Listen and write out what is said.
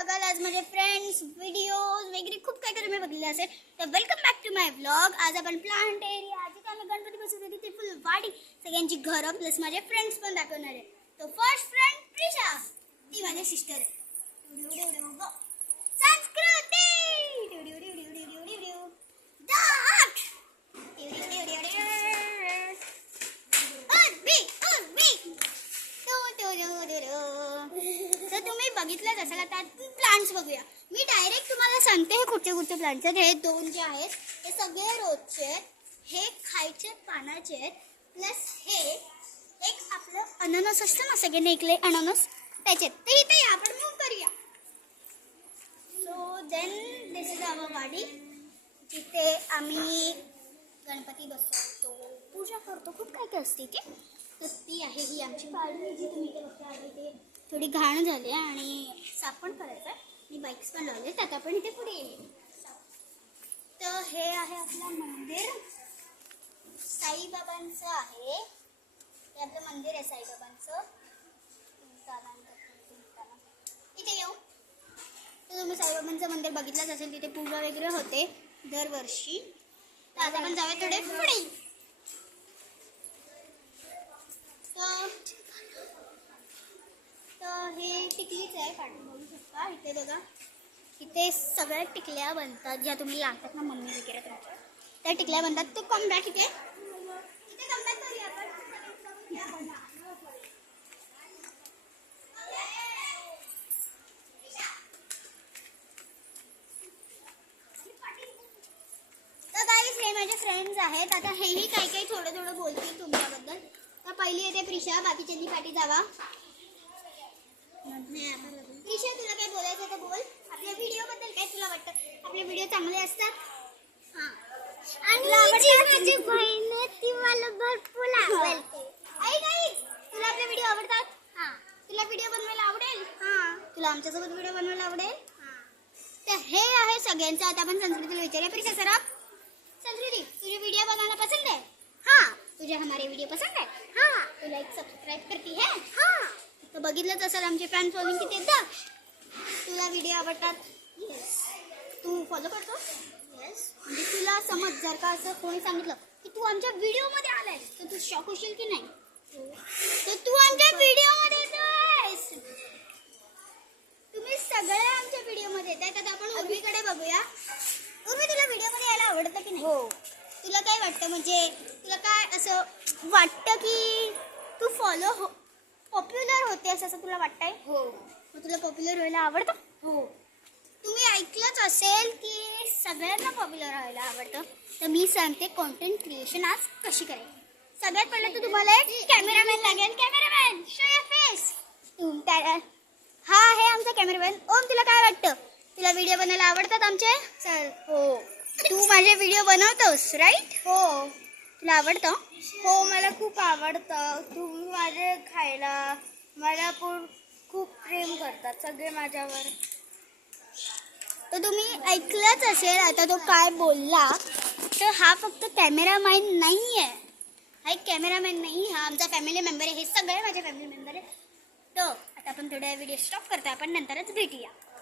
बघाल आज माझे फ्रेंड्स व्हिडिओज वगैरे खूप काही तुम्ही बघितले असेल. तर welcome back to my vlog. आज आपण प्लांट एरिया जिथे आम्ही गणपती बसवतो तिथे फुल वाडी सगळ्यांची घरं प्लस माझे फ्रेंड्स पण दाखवणार आहे. तो फर्स्ट फ्रेंड प्रिशा, ती माझी सिस्टर आहे. संस्कृती तर तुम्ही बघितलंच असेल. आता प्लांट्स बघूया. मी डायरेक्ट तुम्हाला सांगते हे कुठचे कुठचे प्लांट्स आहेत. हे दोन जे आहेत हे सगळे रोजचे आहेत. हे खायचे पानाचे आहेत. प्लस हे एक आपलं अननस असतं ना, सगळे नेकले अननस त्याचे. तर इथे आपण मूव करूया. सो देन दिस इज आवर वाडी जिथे आम्ही गणपती बसवतो, पूजा करतो, खूप काय काय असते इथे. तर ती आहे ही आमची पाळणी जी तुम्ही इथे बघता आहे. ते थोडी घाण झाली आहे आणि साफ पण करायचं आहे. मी बाईक्स पण लावले तर आता आपण इथे पुढे येईल. तर हे आहे आपलं मंदिर, साईबाबांचं आहे. हे आपलं मंदिर आहे साईबाबांचं. इथे येऊ तर तुम्ही साईबाबांचं मंदिर बघितलंच असेल. तिथे पूजा वगैरे होते दरवर्षी. तर आता आपण जाऊया थोडे पुढे. तर हे टिकलीच आहे, काढून बघू शकता. इथे बघा, इथे सगळ्या टिकल्या बनतात ज्या तुम्ही लागतात ना मम्मी वगैरे तुमच्या, त्या टिकल्या बनतात. तो कम बॅक इथे कम बॅक करूया आपण. तर गाईज हे माझे फ्रेंड्स आहेत. आता हेही काही काही थोडं थोडं बोलतील तुमच्याबद्दल. तर पहिली येते प्रिशा, बाकीच्यांनी पाठी जावा. प्रिशा, तुला काय बोलायचं तर बोल. आपल्या व्हिडिओ बद्दल काय तुला वाटतं? आपले व्हिडिओ चांगले असतात. आणि माझी बहीण आहे ती मला भरपूर आवडते. तुला आपले व्हिडिओ आवडतात? तुला व्हिडिओ बनवायला आवडेल? तुला आमच्यासोबत व्हिडिओ बनवायला आवडेल? तर हे आहे सगळ्यांचं. आता आपण संस्कृतीला विचारूया. प्रिशा सर, संस्कृती, तुझे व्हिडिओ बनाना पसंद है? तुझे हमारे वीडियो पसंद है? तू लाइक सब्सक्राइब करती है? तर बघितलंच असेल आमचे फॅन फॉलोइंग किती येतात. तुला व्हिडिओ आवडतात? येस. तू फॉलो करतो? येस. म्हणजे तुला समज जर का असं कोणी सांगितलं की तू आमच्या व्हिडिओमध्ये आलायस तर तू शॉक होशील की नाही? तर तू आमच्या व्हिडिओमध्ये येतोयस. तुम्ही सगळे आमच्या व्हिडिओमध्ये येत आहे. तर आपण उर्वीकडे बघूया. उर्वी, तुला व्हिडिओमध्ये यायला आवडतं की नाही? हो. तुला काय वाटतं, म्हणजे तुला काय असं वाटतं की तू पॉप्युलर होतेस असं तुला वाटतंय? हो. मग तुला पॉप्युलर व्हायला आवडतं? हो. तुम्ही ऐकलंच असेल की सगळ्यांना पॉप्युलर व्हायला आवडतं. तर मी सांगते कॉन्टेंट क्रिएशन आज कशी करायची. सगळ्यात पहिलं तर तुम्हाला एक कॅमेरामॅन लागेल. Cameraman, show your face. हा आहे आमचा कॅमेरामॅन. ओम, तुला काय वाटतं? तुला व्हिडिओ बनायला आवडतात आमचे? चल. हो. तू माझे व्हिडिओ बनवतोस राईट? हो. तुला आवडतं? हो, मला खूप आवडतं. तुम्ही माझे खायला मला खूप प्रेम करतात सगळे माझ्यावर. तर तुम्ही ऐकलंच असेल आता तो काय बोलला. तर हा फक्त कॅमेरामॅन नाही आहे. हा एक कॅमेरामॅन नाही, हा आमचा फॅमिली मेंबर आहे. हे सगळे माझे फॅमिली मेंबर आहे. तर आता आपण थोडा व्हिडिओ स्टॉप करतो. आपण नंतरच भेटूया.